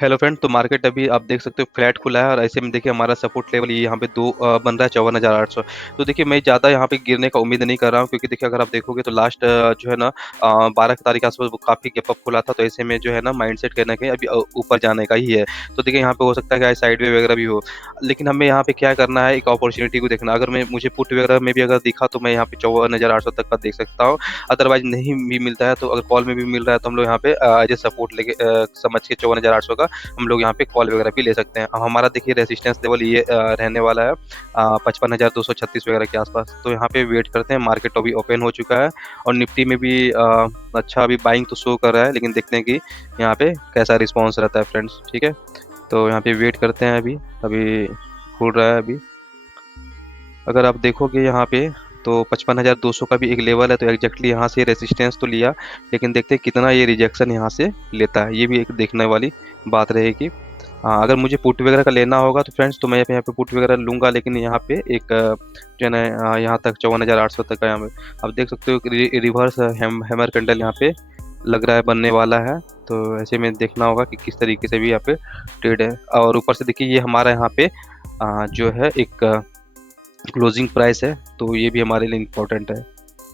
Hello friend, तो market अभी आप देख सकते हो फ्लैट खुला है और ऐसे में देखिए हमारा सपोर्ट लेवल ये यहाँ पे दो बन रहा है 54,800। तो देखिए मैं ज़्यादा यहाँ पे गिरने का उम्मीद नहीं कर रहा हूँ, क्योंकि देखिए अगर आप देखोगे तो लास्ट जो है ना 12 की तारीख के आसपास वो काफ़ी गैप अप खुला था। तो ऐसे में जो है ना माइंडसेट कहीं ना कहीं अभी ऊपर जाने का ही है। तो देखिए यहाँ पे हो सकता है कि साइड वे वगैरह भी हो, लेकिन हमें यहाँ पे क्या करना है, एक अपॉर्चुनिटी को देखना। अगर मैं मुझे पुट वगैरह में भी अगर दिखा तो मैं यहाँ पे 54,800 तक का देख सकता हूँ। अदरवाइज नहीं भी मिलता है तो अगर कॉल में भी मिल रहा है तो हम लोग यहाँ पे एज ए सपोर्ट लेके समझ के 54,800 का हम लोग यहाँ पे कॉल वगैरह भी ले सकते हैं। अब हमारा देखिए रेजिस्टेंस लेवल ये रहने वाला है 55,236 वगैरह के आसपास। तो यहाँ पे वेट करते हैं, मार्केट अभी ओपन हो चुका है और निफ्टी में भी अच्छा अभी बाइंग तो शो कर रहा है, लेकिन देखते हैं कि यहाँ पे कैसा रिस्पॉन्स रहता है फ्रेंड्स। ठीक है, तो यहाँ पे वेट करते हैं। अभी अभी खुल रहा है। अभी अगर आप देखोगे यहाँ पे तो 55,200 का भी एक लेवल है, तो एग्जैक्टली यहाँ से रेजिस्टेंस तो लिया, लेकिन देखते हैं कितना ये रिजेक्शन यहाँ से लेता है। ये भी एक देखने वाली बात रहेगी। हाँ, अगर मुझे पुट वगैरह का लेना होगा तो फ्रेंड्स तो मैं यहाँ पे पुट वगैरह लूँगा, लेकिन यहाँ पे एक जो है ना यहाँ तक 54,800 तक का यहाँ पे आप देख सकते हो रिवर्स हैमर कैंडल यहाँ पे लग रहा है बनने वाला है। तो ऐसे में देखना होगा कि किस तरीके से भी यहाँ पे ट्रेड है। और ऊपर से देखिए ये हमारा यहाँ पे जो है एक क्लोजिंग प्राइस है, तो ये भी हमारे लिए इम्पोर्टेंट है।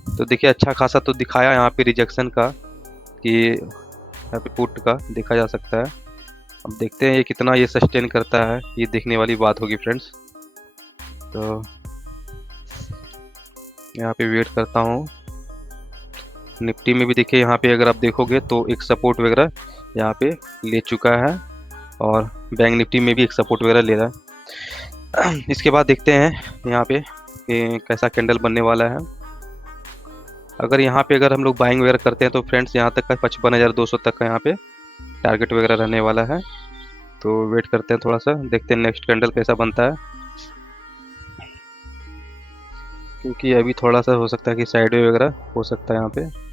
तो देखिए अच्छा खासा तो दिखाया यहाँ पे रिजेक्शन का, कि यहाँ पे पुट का देखा जा सकता है। अब देखते हैं ये कितना ये सस्टेन करता है, ये देखने वाली बात होगी फ्रेंड्स। तो यहाँ पे वेट करता हूँ। निफ्टी में भी देखिए यहाँ पे अगर आप देखोगे तो एक सपोर्ट वगैरह यहाँ पे ले चुका है, और बैंक निफ्टी में भी एक सपोर्ट वगैरह ले रहा है। इसके बाद देखते हैं यहाँ पे कि कैसा कैंडल बनने वाला है। अगर यहाँ पे अगर हम लोग बाइंग वगैरह करते हैं तो फ्रेंड्स यहाँ तक का 55,200 तक का यहाँ पे टारगेट वगैरह रहने वाला है। तो वेट करते हैं थोड़ा सा, देखते हैं नेक्स्ट कैंडल कैसा बनता है, क्योंकि अभी थोड़ा सा हो सकता है कि साइडवे वगैरह हो सकता है यहाँ पे।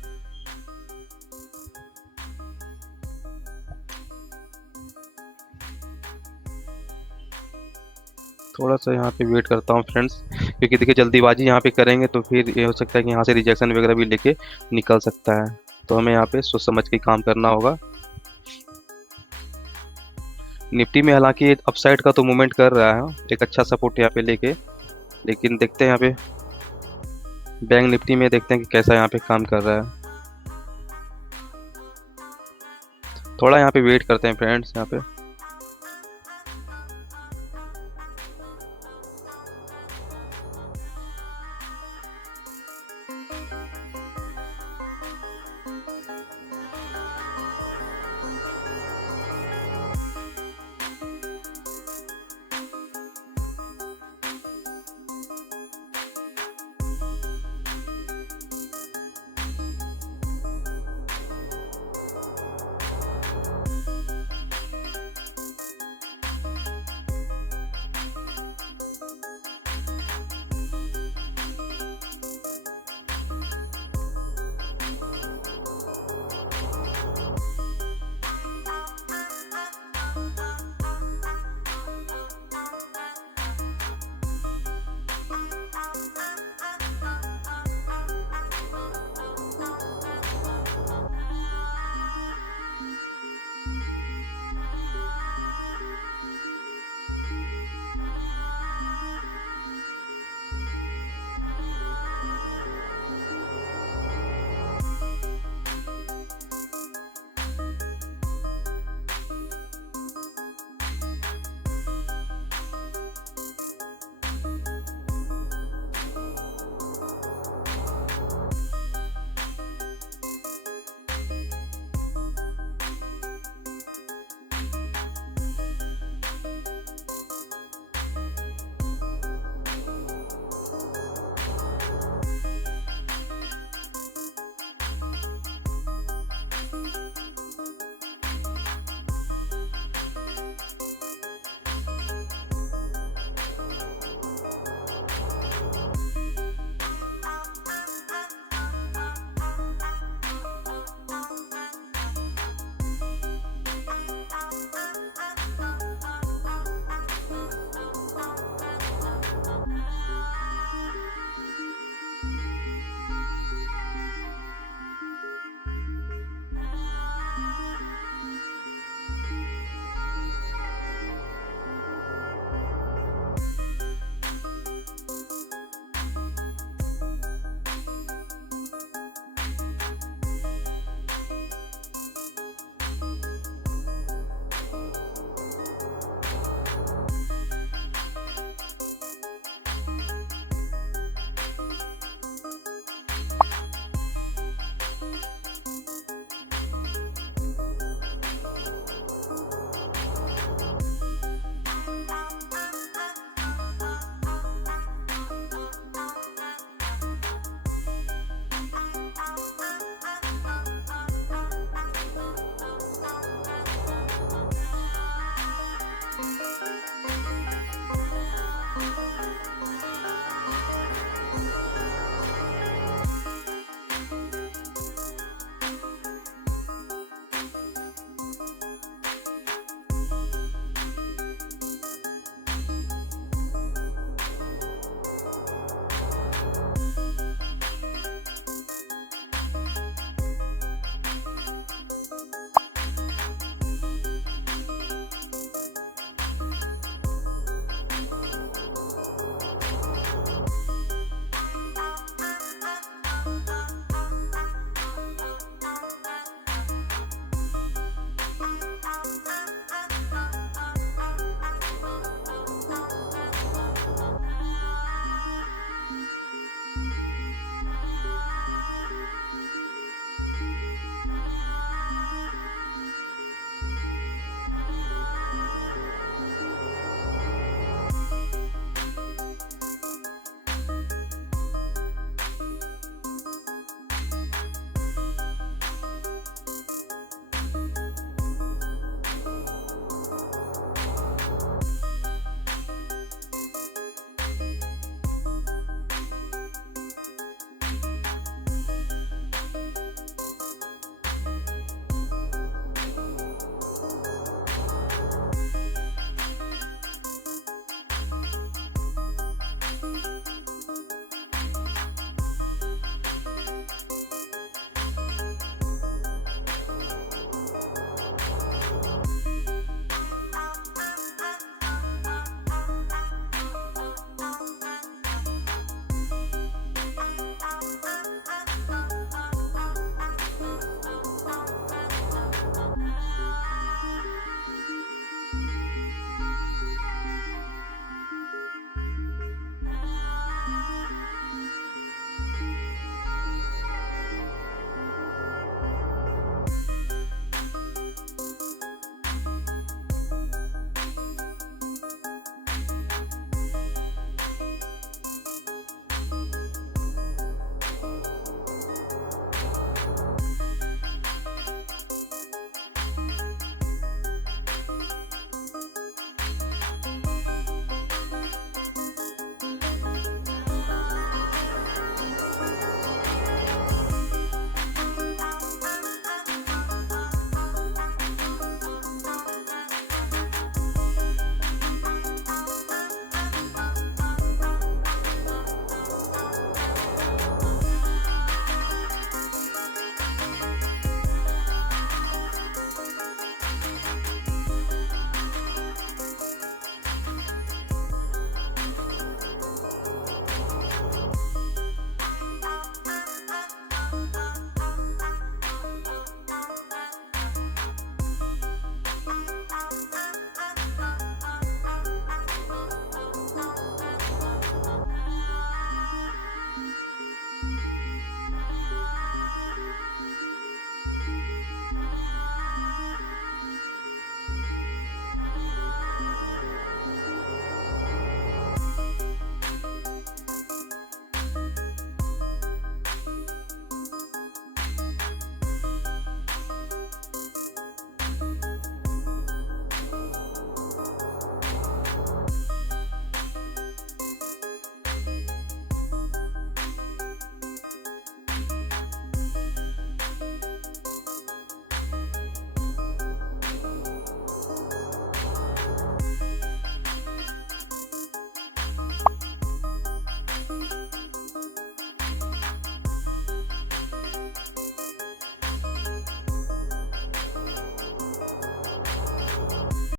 थोड़ा सा यहाँ पे वेट करता हूँ फ्रेंड्स, क्योंकि देखिए जल्दीबाजी यहाँ पे करेंगे तो फिर ये हो सकता है कि यहाँ से रिजेक्शन वगैरह भी लेके निकल सकता है। तो हमें यहाँ पे सोच समझ के काम करना होगा। निफ्टी में हालांकि अपसाइड का तो मूवमेंट कर रहा है, एक अच्छा सपोर्ट यहाँ पे लेके, लेकिन देखते हैं यहाँ पे बैंक निफ्टी में देखते हैं कि कैसा यहाँ पे काम कर रहा है। थोड़ा यहाँ पे वेट करते हैं फ्रेंड्स यहाँ पे।